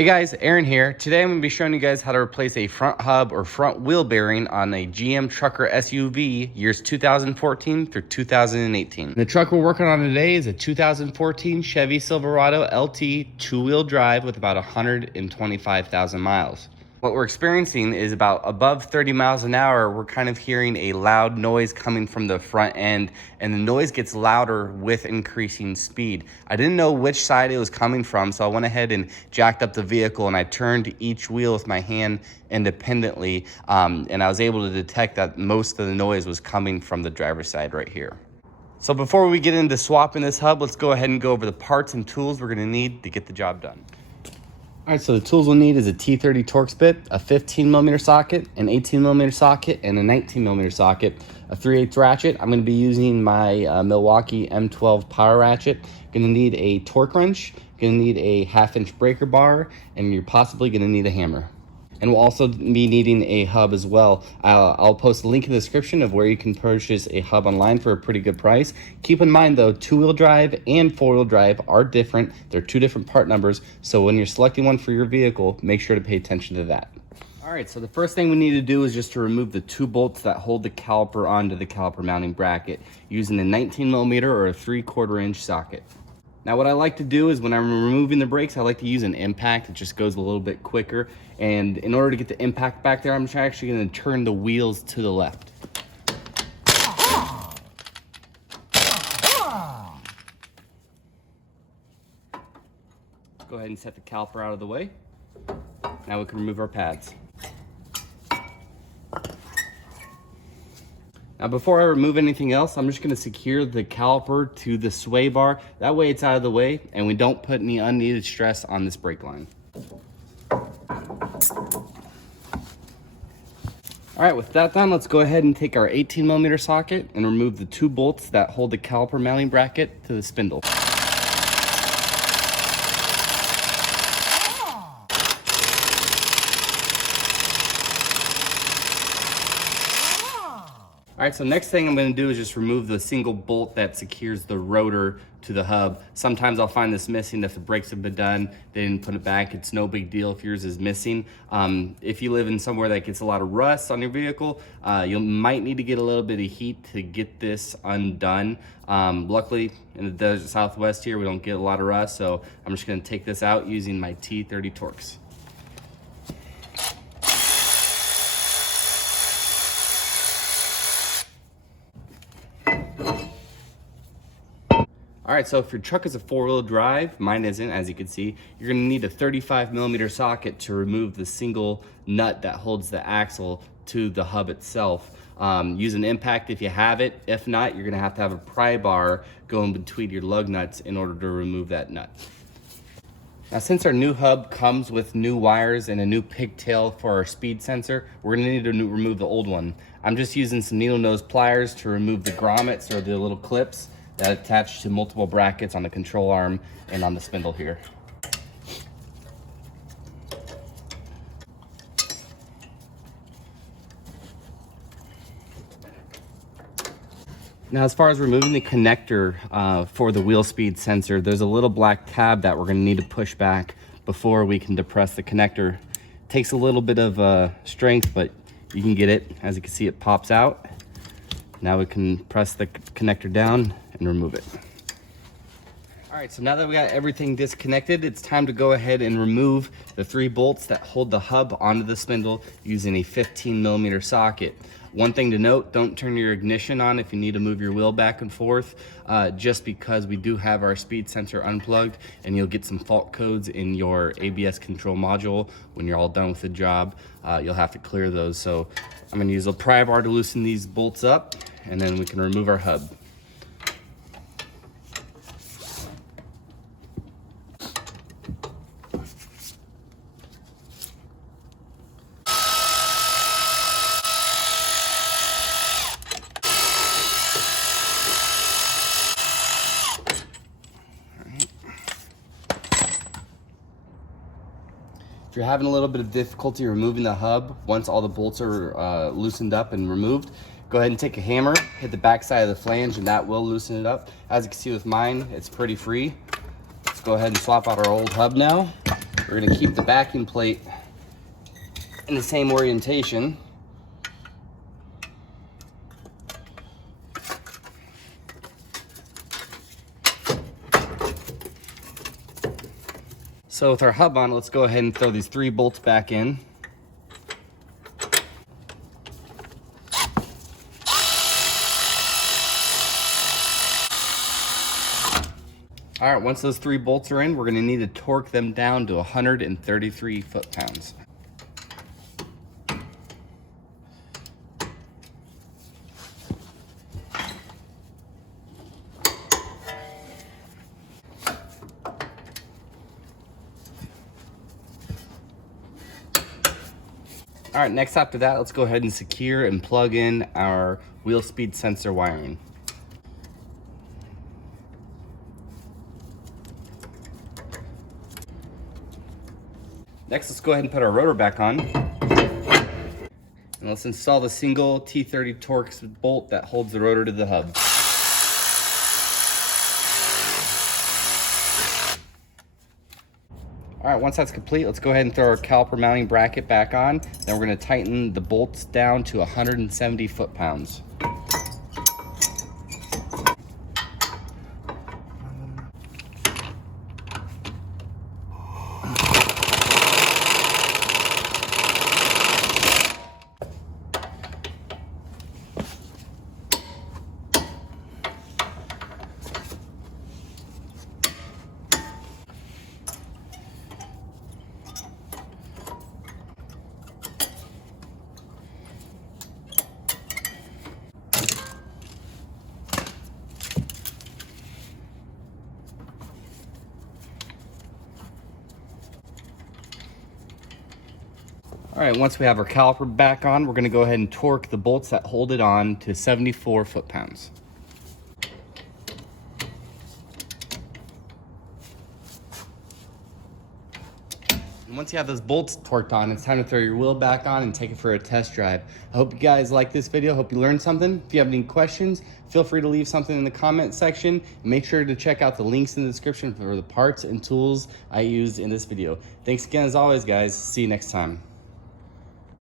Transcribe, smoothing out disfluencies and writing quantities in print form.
Hey guys, Aaron here. Today I'm going to be showing you guys how to replace a front hub or front wheel bearing on a GM Trucker SUV years 2014 through 2018. The truck we're working on today is a 2014 Chevy Silverado LT two-wheel drive with about 125,000 miles. What we're experiencing is about above 30 miles an hour, we're kind of hearing a loud noise coming from the front end, and the noise gets louder with increasing speed. I didn't know which side it was coming from, so I went ahead and jacked up the vehicle and I turned each wheel with my hand independently, and I was able to detect that most of the noise was coming from the driver's side right here. So before we get into swapping this hub, let's go ahead and go over the parts and tools we're gonna need to get the job done. All right, so the tools we'll need is a T30 Torx bit, a 15mm socket, an 18mm socket, and a 19mm socket, a 3/8 ratchet. I'm going to be using my Milwaukee M12 power ratchet. Going to need a torque wrench, going to need a 1/2-inch breaker bar, and you're possibly going to need a hammer. And we'll also be needing a hub as well. I'll post a link in the description of where you can purchase a hub online for a pretty good price. Keep in mind though, two-wheel drive and four-wheel drive are different. They're two different part numbers. So when you're selecting one for your vehicle, make sure to pay attention to that. All right, so the first thing we need to do is just to remove the two bolts that hold the caliper onto the caliper mounting bracket using a 19mm or a 3/4 inch socket. Now what I like to do is when I'm removing the brakes, I like to use an impact. It just goes a little bit quicker. And in order to get the impact back there, I'm actually going to turn the wheels to the left. Go ahead and set the caliper out of the way. Now we can remove our pads. Now before I remove anything else, I'm just going to secure the caliper to the sway bar. That way it's out of the way and we don't put any unneeded stress on this brake line. All right, with that done, let's go ahead and take our 18mm socket and remove the two bolts that hold the caliper mounting bracket to the spindle. All right, so next thing I'm gonna do is just remove the single bolt that secures the rotor to the hub. Sometimes I'll find this missing if the brakes have been done, they didn't put it back. It's no big deal if yours is missing. If you live in somewhere that gets a lot of rust on your vehicle, you might need to get a little bit of heat to get this undone. Luckily, in the desert Southwest here, we don't get a lot of rust, so I'm just gonna take this out using my T30 Torx. All right, so if your truck is a four-wheel drive, mine isn't, as you can see, you're gonna need a 35mm socket to remove the single nut that holds the axle to the hub itself. Use an impact if you have it. If not, you're gonna have a pry bar going between your lug nuts in order to remove that nut. Now, since our new hub comes with new wires and a new pigtail for our speed sensor, we're gonna need to remove the old one. I'm just using some needle nose pliers to remove the grommets or the little clips that attach to multiple brackets on the control arm and on the spindle here. Now, as far as removing the connector for the wheel speed sensor, there's a little black tab that we're gonna need to push back before we can depress the connector. Takes a little bit of strength, but you can get it. As you can see, it pops out. Now we can press the connector down and remove it. All right, so now that we got everything disconnected, it's time to go ahead and remove the three bolts that hold the hub onto the spindle using a 15mm socket. One thing to note, don't turn your ignition on if you need to move your wheel back and forth, just because we do have our speed sensor unplugged and you'll get some fault codes in your ABS control module. When you're all done with the job, you'll have to clear those. So I'm gonna use a pry bar to loosen these bolts up, and then we can remove our hub. If you're having a little bit of difficulty removing the hub, once all the bolts are loosened up and removed, go ahead and take a hammer, hit the back side of the flange, and that will loosen it up. As you can see with mine, it's pretty free. Let's go ahead and swap out our old hub now. We're gonna keep the backing plate in the same orientation. So with our hub on, let's go ahead and throw these 3 bolts back in. All right, once those 3 bolts are in, we're gonna need to torque them down to 133 foot-pounds. All right, next after that, let's go ahead and secure and plug in our wheel speed sensor wiring. Next, let's go ahead and put our rotor back on. And let's install the single T30 Torx bolt that holds the rotor to the hub. All right, once that's complete, let's go ahead and throw our caliper mounting bracket back on. Then we're gonna tighten the bolts down to 170 foot-pounds. All right, once we have our caliper back on, we're gonna go ahead and torque the bolts that hold it on to 74 foot-pounds. And once you have those bolts torqued on, it's time to throw your wheel back on and take it for a test drive. I hope you guys like this video. Hope you learned something. If you have any questions, feel free to leave something in the comment section. Make sure to check out the links in the description for the parts and tools I used in this video. Thanks again as always, guys. See you next time.